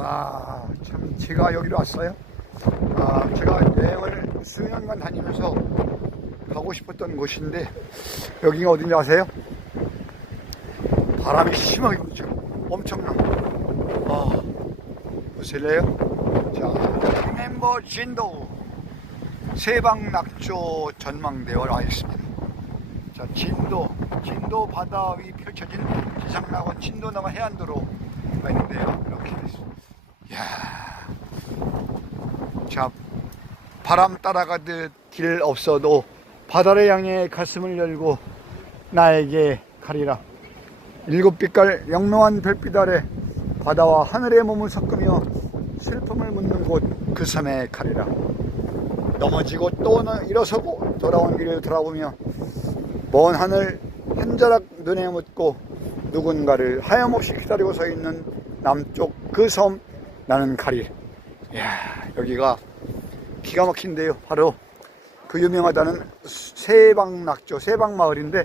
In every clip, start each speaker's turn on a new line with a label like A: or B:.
A: 와, 참 제가 여기로 왔어요. 아, 제가 여행을 수년간 다니면서 가고 싶었던 곳인데 여기가 어딘지 아세요? 바람이 심하게 지금 엄청나. 아, 보실래요? 자, 리멤버 진도 세방낙조 전망대에 와 있습니다. 자, 진도, 진도 바다 위 펼쳐진 지상낙원 진도나무 해안도로가 있는데요. 이렇게 돼 있습니다. 이 야. 자, 바람 따라가듯 길 없어도 바다를 향해 가슴을 열고 나에게 가리라. 일곱 빛깔 영롱한 별빛 아래 바다와 하늘의 몸을 섞으며 슬픔을 묻는 곳 그 섬에 가리라. 넘어지고 또 일어서고 돌아온 길을 돌아보며 먼 하늘 한 자락 눈에 묻고 누군가를 하염없이 기다리고 서 있는 남쪽 그 섬 나는 가리. 이야 여기가 기가 막힌데요. 바로 그 유명하다는 세방낙조 세방마을인데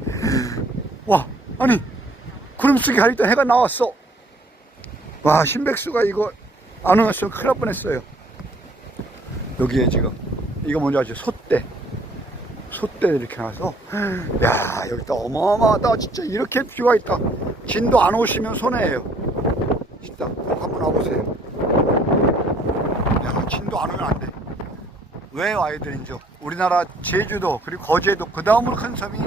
A: 와 아니 구름 속에 가리던 해가 나왔어. 와 심백수가 이거 안 왔으면 큰일 날 뻔했어요. 여기에 지금 이거 뭔지 알죠? 소떼. 소떼 이렇게 나서 야 여기 또 어마어마하다 진짜 이렇게 뷰가 있다 진도 안 오시면 손해예요 진짜 꼭 한번 와보세요 야 진도 안 오면 안 돼 왜 와야 되는지 우리나라 제주도 그리고 거제도 그 다음으로 큰 섬이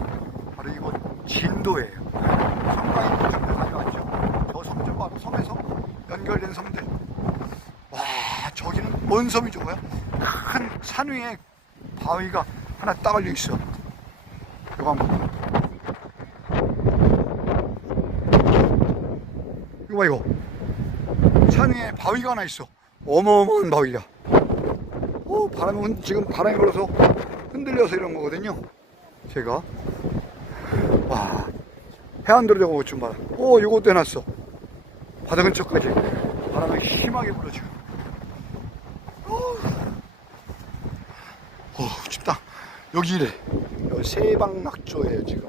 A: 바로 이곳 진도예요 섬과 있는 섬들 많이 왔죠 저섬좀 봐도 섬에서 연결된 섬들 와 저기는 뭔 섬이죠 뭐야 큰 산 위에 바위가 하나 따갈려 있어. 이거 한번. 이거 봐, 이거. 산 위에 바위가 하나 있어. 어마어마한 바위야. 어, 바람이, 흔- 지금 바람이 불어서 흔들려서 이런 거거든요. 제가. 와. 해안도로 저거 좀 봐라. 오, 이것도 해놨어. 바다 근처까지. 바람이 심하게 불어, 지금. 어, 춥다. 여기래. 여기 세방낙조예요, 지금.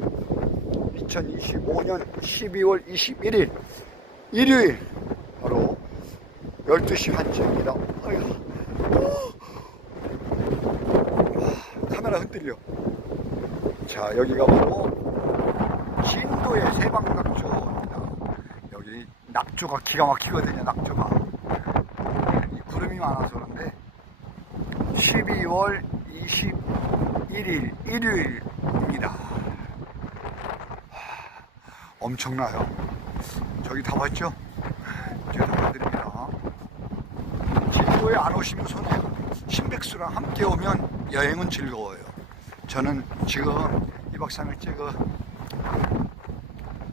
A: 2025년 12월 21일, 일요일, 바로 12시 한시입니다. 아이고. 와, 카메라 흔들려. 자, 여기가 바로 진도의 세방낙조입니다. 여기 낙조가 기가 막히거든요, 낙조가. 이 구름이 많아서 그런데 12월 21일 일요일입니다. 하, 엄청나요. 저기 다 봤죠? 죄송드립니다. 진도에 안 오시면 손해요. 심백수랑 함께 오면 여행은 즐거워요. 저는 지금 2박 3일째 그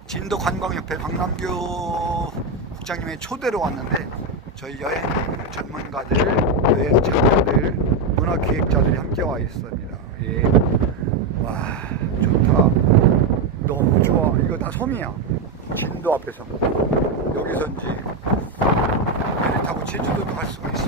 A: 진도 관광협회 박남규 국장님의 초대로 왔는데 저희 여행 전문가들, 여행 작가들, 문화 기획자들이 함께 와 있습니다. 예. 와, 좋다. 너무 좋아. 이거 다 섬이야. 진도 앞에서. 여기서 이제 배를 타고 제주도도 갈 수가 있습니다.